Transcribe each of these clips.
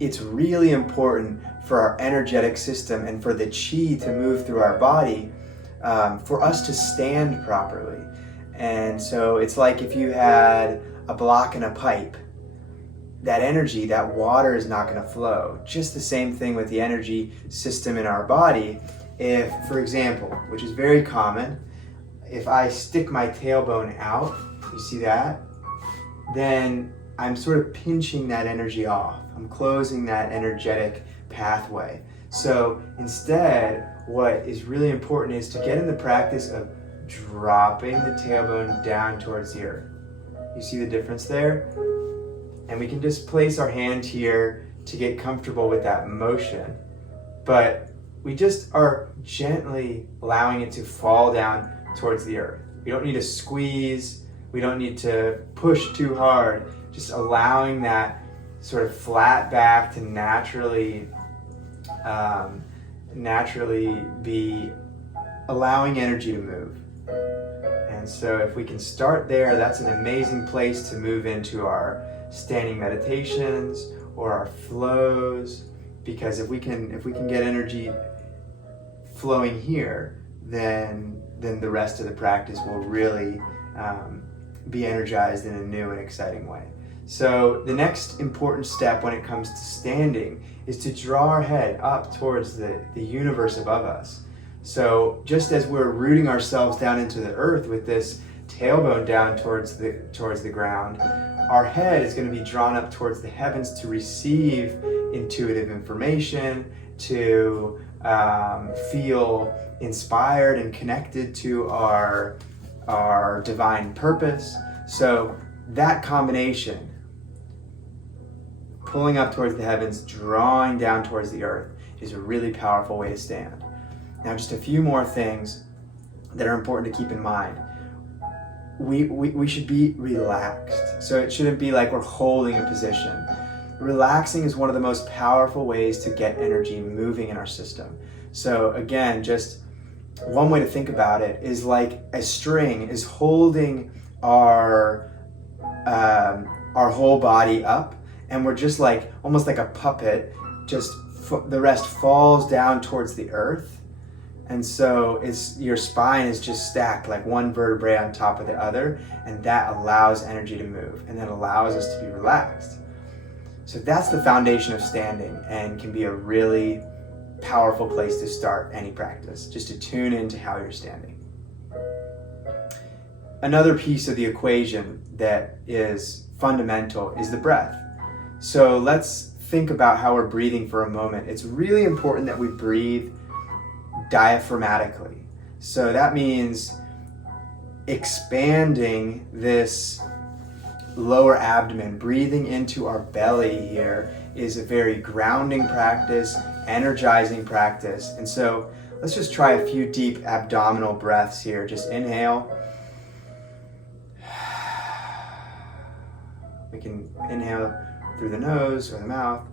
it's really important for our energetic system and for the chi to move through our body, for us to stand properly. And so it's like if you had a block in a pipe, that energy, that water is not going to flow. Just the same thing with the energy system in our body. If, for example, which is very common, if I stick my tailbone out, you see that? Then I'm sort of pinching that energy off. I'm closing that energetic pathway. So instead, what is really important is to get in the practice of dropping the tailbone down towards the earth. You see the difference there? And we can just place our hand here to get comfortable with that motion. But we just are gently allowing it to fall down towards the earth. We don't need to squeeze. We don't need to push too hard. Just allowing that sort of flat back to naturally be allowing energy to move. And so if we can start there, that's an amazing place to move into our standing meditations or our flows, because if we can get energy flowing here, then the rest of the practice will really be energized in a new and exciting way. So the next important step when it comes to standing is to draw our head up towards the universe above us. So just as we're rooting ourselves down into the earth with this tailbone down towards the ground, our head is going to be drawn up towards the heavens to receive intuitive information, to feel inspired and connected to our divine purpose. So that combination, pulling up towards the heavens, drawing down towards the earth, is a really powerful way to stand. Now, just a few more things that are important to keep in mind. We should be relaxed. So it shouldn't be like we're holding a position. Relaxing is one of the most powerful ways to get energy moving in our system. So again, just one way to think about it is like a string is holding our whole body up, and we're just like almost like a puppet. Just the rest falls down towards the earth. And so your spine is just stacked like one vertebrae on top of the other, and that allows energy to move, and that allows us to be relaxed. So that's the foundation of standing, and can be a really powerful place to start any practice, just to tune into how you're standing. Another piece of the equation that is fundamental is the breath. So let's think about how we're breathing for a moment. It's really important that we breathe diaphragmatically. So that means expanding this lower abdomen, breathing into our belly here is a very grounding practice, energizing practice. And so let's just try a few deep abdominal breaths here. Just inhale. We can inhale through the nose or the mouth.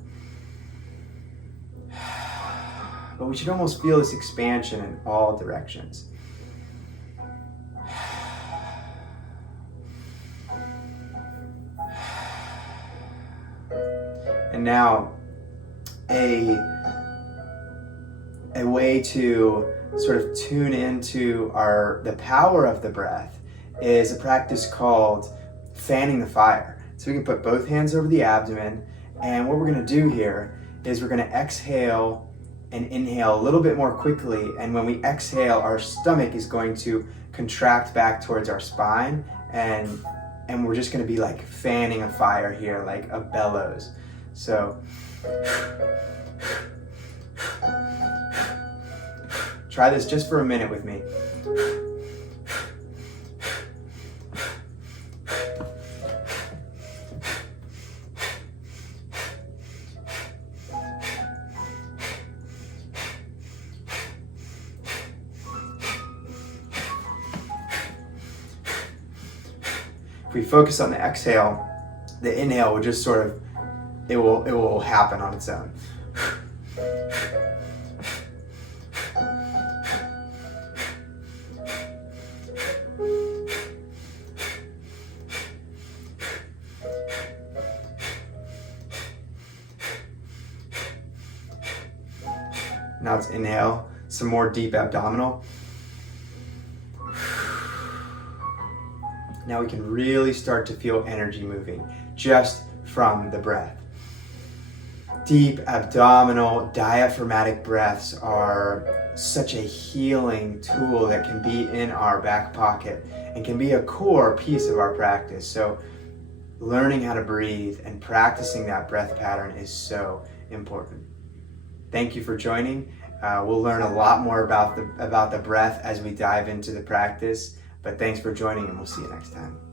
But we should almost feel this expansion in all directions. And now, a way to sort of tune into the power of the breath is a practice called fanning the fire. So we can put both hands over the abdomen, and what we're going to do here is we're going to exhale and inhale a little bit more quickly, and when we exhale, our stomach is going to contract back towards our spine, and we're just going to be like fanning a fire here, like a bellows. So try this just for a minute with me. If we focus on the exhale, the inhale will just sort of, it will happen on its own. Now let's inhale some more deep abdominal. Now we can really start to feel energy moving just from the breath. Deep abdominal diaphragmatic breaths are such a healing tool that can be in our back pocket and can be a core piece of our practice. So learning how to breathe and practicing that breath pattern is so important. Thank you for joining. We'll learn a lot more about the breath as we dive into the practice, but thanks for joining, and we'll see you next time.